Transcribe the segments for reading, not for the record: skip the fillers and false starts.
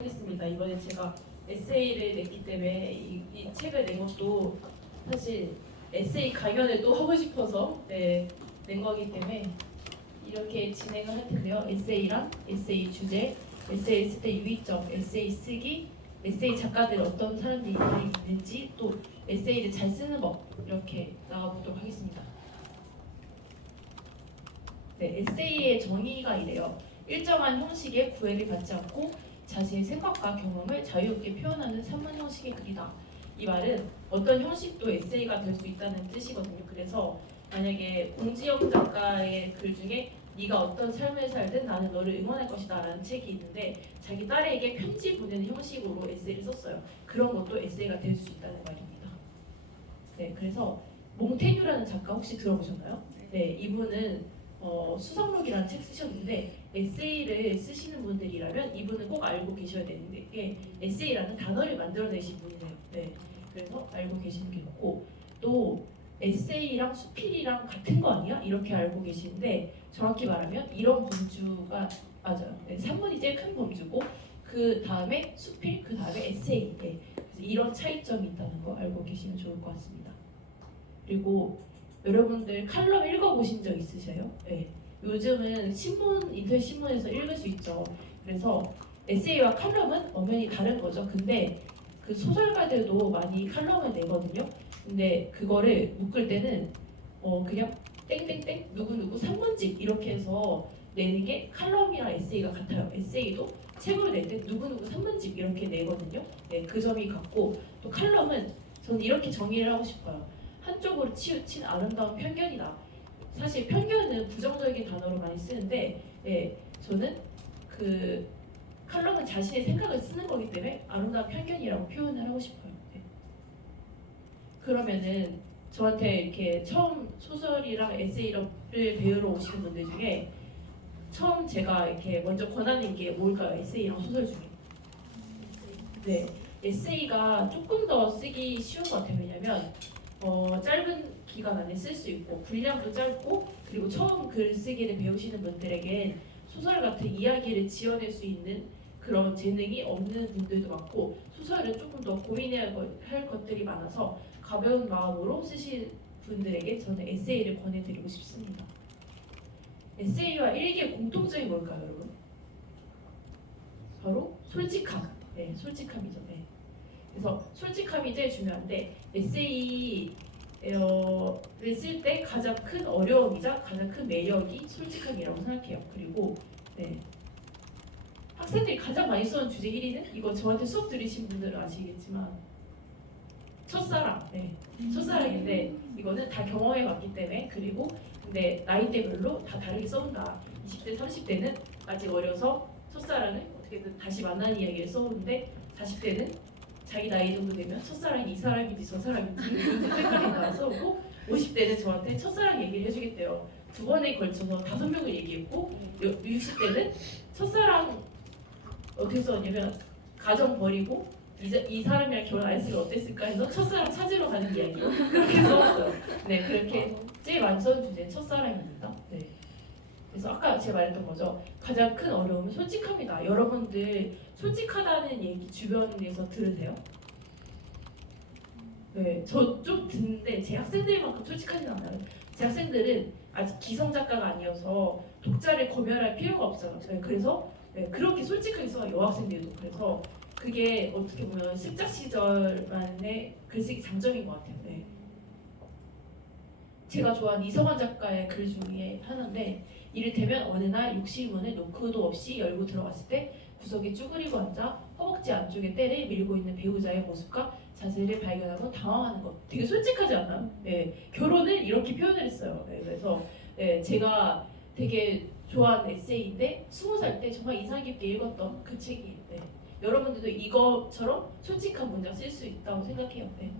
하겠습니다. 이번에 제가 에세이를 냈기 때문에 이 책을 낸 것도 사실 에세이 강연을 또 하고 싶어서 낸 거기 때문에 이렇게 진행을 할 텐데요. 에세이랑 에세이 주제, 에세이 쓸 때 유의점, 에세이 쓰기, 에세이 작가들 어떤 사람들이 있는지, 또 에세이를 잘 쓰는 법 이렇게 나가보도록 하겠습니다. 네, 에세이의 정의가 이래요. 일정한 형식에 구애를 받지 않고 자신의 생각과 경험을 자유롭게 표현하는 산문 형식의 글이다. 이 말은 어떤 형식도 에세이가 될 수 있다는 뜻이거든요. 그래서 만약에 공지영 작가의 글 중에 네가 어떤 삶을 살든 나는 너를 응원할 것이다 라는 책이 있는데 자기 딸에게 편지 보내는 형식으로 에세이를 썼어요. 그런 것도 에세이가 될 수 있다는 말입니다. 네, 그래서 몽테뉴라는 작가 혹시 들어보셨나요? 네, 이분은 수성록이라는 책 쓰셨는데 에세이를 쓰시는 분들이라면 이분은 꼭 알고 계셔야 되는데 이게 에세이라는 단어를 만들어내신 분이네요. 네, 그래서 알고 계시는 게 좋고, 또 에세이랑 수필이랑 같은 거 아니야? 이렇게 알고 계시는데 정확히 말하면 이런 범주가 맞아요. 네, 산문이 제일 큰 범주고 그 다음에 수필, 그 다음에 에세이. 네, 그래서 이런 차이점이 있다는 거 알고 계시면 좋을 것 같습니다. 그리고 여러분들 칼럼 읽어보신 적 있으세요? 네. 요즘은 신문, 인터넷 신문에서 읽을 수 있죠. 그래서 에세이와 칼럼은 엄연히 다른 거죠. 근데 그 소설가들도 많이 칼럼을 내거든요. 근데 그거를 묶을 때는 그냥 땡땡땡 누구누구 산문집 이렇게 해서 내는 게 칼럼이랑 에세이가 같아요. 에세이도 책으로 낼 때 누구누구 산문집 이렇게 내거든요. 네, 그 점이 같고, 또 칼럼은 저는 이렇게 정의를 하고 싶어요. 한쪽으로 치우친 아름다운 편견이다. 사실 편견은 부정적인 단어로 많이 쓰는데 저는 그 칼럼은 자신의 생각을 쓰는 거기 때문에 아름다운 편견이라고 표현을 하고 싶어요. 네. 그러면은 저한테 이렇게 처음 소설이랑 에세이를 배우러 오시는 분들 중에 처음 제가 이렇게 먼저 권하는 게 뭘까요? 에세이랑 소설 중에. 네, 에세이가 조금 더 쓰기 쉬운 것 같아요. 왜냐면 짧은 기간 안에 쓸 수 있고 분량도 짧고, 그리고 처음 글쓰기를 배우시는 분들에겐 소설 같은 이야기를 지어낼 수 있는 그런 재능이 없는 분들도 많고, 소설은 조금 더 고민해야 할 것들이 많아서 가벼운 마음으로 쓰실 분들에게 저는 에세이를 권해드리고 싶습니다. 에세이와 일기의 공통점이 뭘까요, 여러분? 바로 솔직함. 네, 솔직함이죠. 네. 그래서 솔직함이 제일 중요한데 에세이를 쓸 때 가장 큰 어려움이자 가장 큰 매력이 솔직함이라고 생각해요. 그리고 학생들이 가장 많이 쓰는 주제 1위는 이거 저한테 수업 들으신 분들은 아시겠지만 첫사랑. 네, 첫사랑인데 이거는 다 경험해 봤기 때문에, 그리고 근데 나이대별로 다 다르게 써온다. 20대, 30대는 아직 어려서 첫사랑을 어떻게든 다시 만나는 이야기를 써오는데 40대는 자기 나이 정도 되면 첫사랑이 이 사람인지 저 사람인지 헷갈린다 써오고, 50대는 저한테 첫사랑 얘기를 해주겠대요. 2번에 걸쳐서 5명을 얘기했고, 60대는 첫사랑 어떻게 써왔냐면 가정 버리고 이 사람이랑 결혼 안 했으면 어땠을까 해서 첫사랑 찾으러 가는 이야기 그렇게 써왔어요. 네, 그렇게 제일 많이 써온 주제는 첫사랑입니다. 네. 그래서 아까 제가 말했던 거죠. 가장 큰 어려움은 솔직함이다. 여러분들 솔직하다는 얘기 주변에서 들으세요? 네, 저 좀 듣는데 제 학생들만큼 솔직하진 않아요. 제 학생들은 아직 기성 작가가 아니어서 독자를 검열할 필요가 없어요. 네, 그래서 그렇게 솔직하게 써요. 여학생들도. 그래서 그게 어떻게 보면 습작 시절만의 글쓰기 장점인 것 같아요. 네. 제가 좋아하는 이성환 작가의 글 중에 하나인데, 이를테면 어느 날 욕실문을 노크도 없이 열고 들어갔을 때 구석에 쭈그리고 앉아 허벅지 안쪽에 때를 밀고 있는 배우자의 모습과 자세를 발견하고 당황하는 것. 되게 솔직하지 않나요? 네, 결혼을 이렇게 표현을 했어요. 네, 그래서 제가 되게 좋아하는 에세이인데 20살 때 정말 인상 깊게 읽었던 그 책이. 네. 여러분들도 이것처럼 솔직한 문장 쓸 수 있다고 생각해요. 네.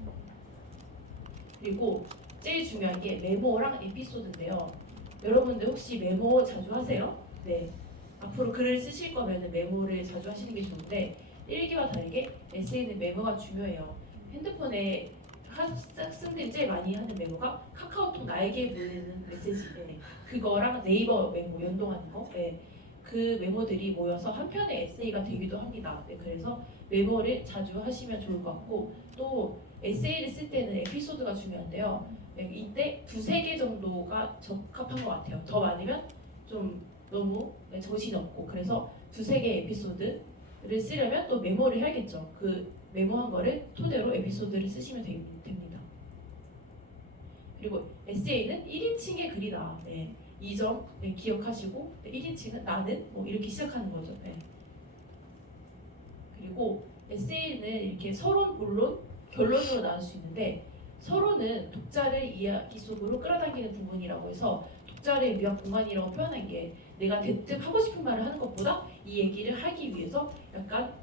그리고 제일 중요한 게 메모랑 에피소드인데요. 여러분들 혹시 메모 자주 하세요? 네. 앞으로 글을 쓰실 거면 메모를 자주 하시는 게 좋은데, 일기와 다르게 에세이는 메모가 중요해요. 핸드폰에 학생들이 제일 많이 하는 메모가 카카오톡 나에게 보내는 메시지. 네. 그거랑 네이버 메모 연동하는 거. 네. 그 메모들이 모여서 한 편의 에세이가 되기도 합니다. 네, 그래서 메모를 자주 하시면 좋을 것 같고 또 에세이를 쓸 때는 에피소드가 중요한데요. 네, 이때 두세 개 정도가 적합한 것 같아요. 더 많으면 좀 너무 정신없고 그래서 두세 개의 에피소드를 쓰려면 또 메모를 해야겠죠. 그 메모한 거를 토대로 에피소드를 쓰시면 됩니다. 그리고 에세이는 1인칭의 글이다. 네. 이 점 기억하시고 1인칭은 나는 뭐 이렇게 시작하는 거죠. 네. 그리고 에세이는 이렇게 서론, 본론, 결론으로 나눌 수 있는데 서론은 독자를 이야기 속으로 끌어당기는 부분이라고 해서 독자를 위한 공간이라고 표현한 게 내가 대뜸 하고 싶은 말을 하는 것보다 이 얘기를 하기 위해서 약간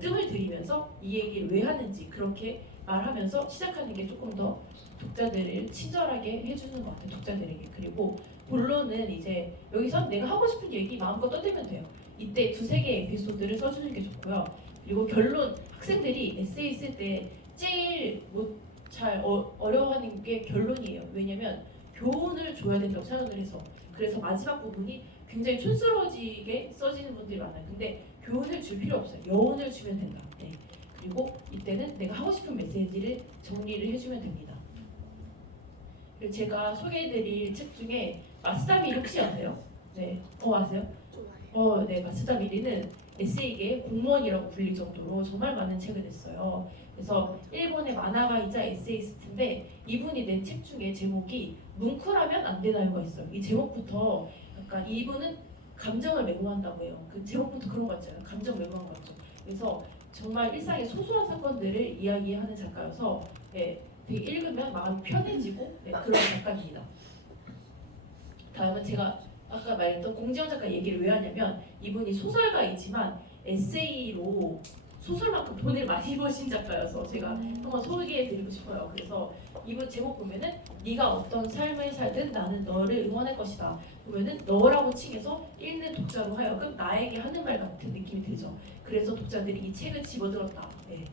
뜸을 들이면서 이 얘기를 왜 하는지 그렇게 말하면서 시작하는 게 조금 더 독자들을 친절하게 해주는 것 같아요. 독자들에게. 그리고 본론은 이제 여기서 내가 하고 싶은 얘기 마음껏 떠들면 돼요. 이때 두세 개의 에피소드를 써주는 게 좋고요. 그리고 결론, 학생들이 에세이 쓸 때 제일 잘 어려워하는 게 결론이에요. 왜냐면 교훈을 줘야 된다고 생각을 해서. 그래서 마지막 부분이 굉장히 촌스러워지게 써지는 분들이 많아요. 근데 교훈을 줄 필요 없어요. 여운을 주면 된다. 네. 그리고 이때는 내가 하고 싶은 메시지를 정리를 해주면 됩니다. 그리고 제가 소개해드릴 책 중에 마쓰다미리 혹시 아세요? 네, 아세요? 네, 마쓰다미리는 에세이계 공무원이라고 불릴 정도로 정말 많은 책을 냈어요. 그래서 일본의 만화가이자 에세이스트인데 이분이 낸 책 중에 제목이 뭉클하면 안 되나요가 있어요. 이 제목부터 약간 이분은 감정을 메모한다고 해요. 그 제목부터 그런 거 같잖아요. 감정 메모한 거 같죠. 그래서 정말 일상의 소소한 사건들을 이야기하는 작가여서 네, 되게 읽으면 마음이 편해지고 네, 그런 작가입니다. 다음은 제가 아까 말했던 공지영 작가 얘기를 왜 하냐면 이분이 소설가이지만 에세이로 소설만큼 돈을 많이 버신 작가여서 제가 한번 소개해드리고 싶어요. 그래서 이분 제목 보면은 네가 어떤 삶을 살든 나는 너를 응원할 것이다. 보면은 너라고 칭해서 읽는 독자로 하여금 나에게 하는 말 같은 느낌이 들죠. 그래서 독자들이 이 책을 집어들었다. 네.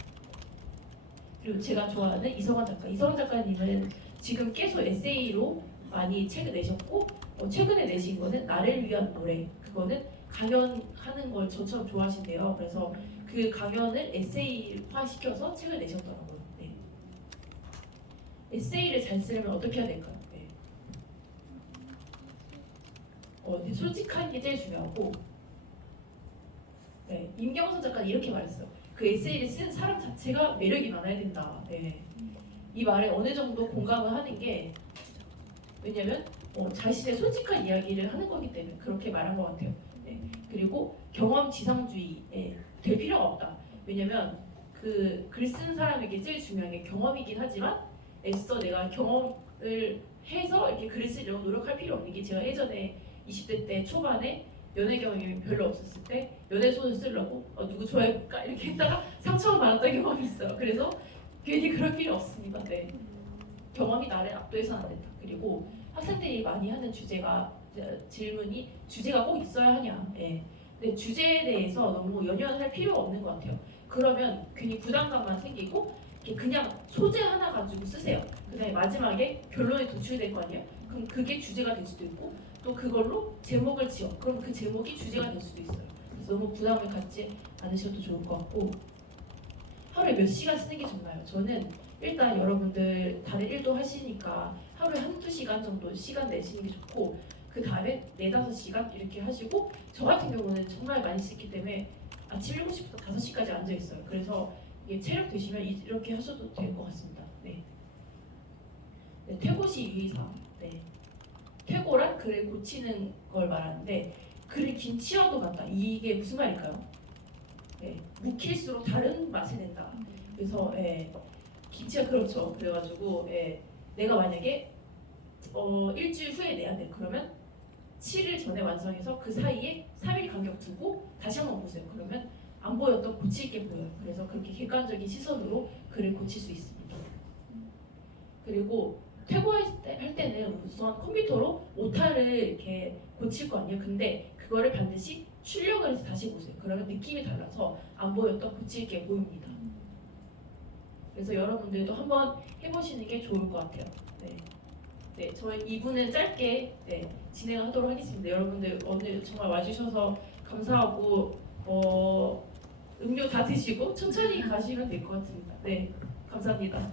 그리고 제가 좋아하는 이성환 작가. 이성환 작가님은 지금 계속 에세이로 많이 책을 내셨고 최근에 내신 거는 나를 위한 노래. 그거는 강연하는 걸 저처럼 좋아하신대요. 그래서 그 강연을 에세이화 시켜서 책을 내셨더라고요. 네. 에세이를 잘 쓰려면 어떻게 해야 될까요? 네. 솔직한 게 제일 중요하고 네. 임경선 작가는 이렇게 말했어요. 그 에세이를 쓴 사람 자체가 매력이 많아야 된다. 네. 이 말에 어느 정도 공감을 하는 게 왜냐면 자신의 솔직한 이야기를 하는 거기 때문에 그렇게 말한 것 같아요. 네. 그리고 경험 지상주의에 될 필요가 없다. 왜냐면 그 글 쓴 사람에게 제일 중요한 게 경험이긴 하지만 애써 내가 경험을 해서 이렇게 글을 쓰려고 노력할 필요 없는 게 제가 예전에 20대 때 초반에 연애 경험이 별로 없었을 때 연애 소설 쓰려고 누구 좋아해볼까 이렇게 했다가 상처를 받았던 경험이 있어요. 그래서 괜히 그럴 필요 없습니다. 네. 경험이 나를 압도해서는 안 된다. 그리고 학생들이 많이 하는 질문이 주제가 꼭 있어야 하냐. 예. 근데 주제에 대해서 너무 연연할 필요가 없는 것 같아요. 그러면 괜히 부담감만 생기고 그냥 소재 하나 가지고 쓰세요. 그다음에 마지막에 결론에 도출될 거 아니에요? 그럼 그게 주제가 될 수도 있고 또 그걸로 제목을 지어. 그럼 그 제목이 주제가 될 수도 있어요. 그래서 너무 부담을 갖지 않으셔도 좋을 것 같고 하루에 몇 시간 쓰는 게 좋나요? 저는 일단 여러분들 다른 일도 하시니까 하루에 한두 시간 정도 시간 내시는 게 좋고 그 다음에 4-5시간 이렇게 하시고 저 같은 경우는 정말 많이 쓰기 때문에 아침 7시부터 5시까지 앉아있어요. 그래서 이게 체력 되시면 이렇게 하셔도 될 것 같습니다. 네. 네, 퇴고시 유의사항. 네. 퇴고란 글을 고치는 걸 말하는데 글을 긴 치어도 간다. 이게 무슨 말일까요? 네. 묵힐수록 다른 맛이 낸다. 그래서 김치가 그렇죠. 그래가지고 내가 만약에 일주일 후에 내야 돼. 그러면 7일 전에 완성해서 그 사이에 3일 간격 두고 다시 한번 보세요. 그러면 안 보였던 고칠 게 보여요. 그래서 그렇게 객관적인 시선으로 글을 고칠 수 있습니다. 그리고 퇴고할 때는 우선 컴퓨터로 오타를 이렇게 고칠 거 아니에요. 근데 그거를 반드시 출력을 해서 다시 보세요. 그러면 느낌이 달라서 안 보였던 고칠 게 보입니다. 그래서 여러분들도 한번 해보시는 게 좋을 것 같아요. 네, 저희 2부는 짧게 진행하도록 하겠습니다. 여러분들 오늘 정말 와주셔서 감사하고 음료 다 드시고 천천히 가시면 될 것 같습니다. 네, 감사합니다.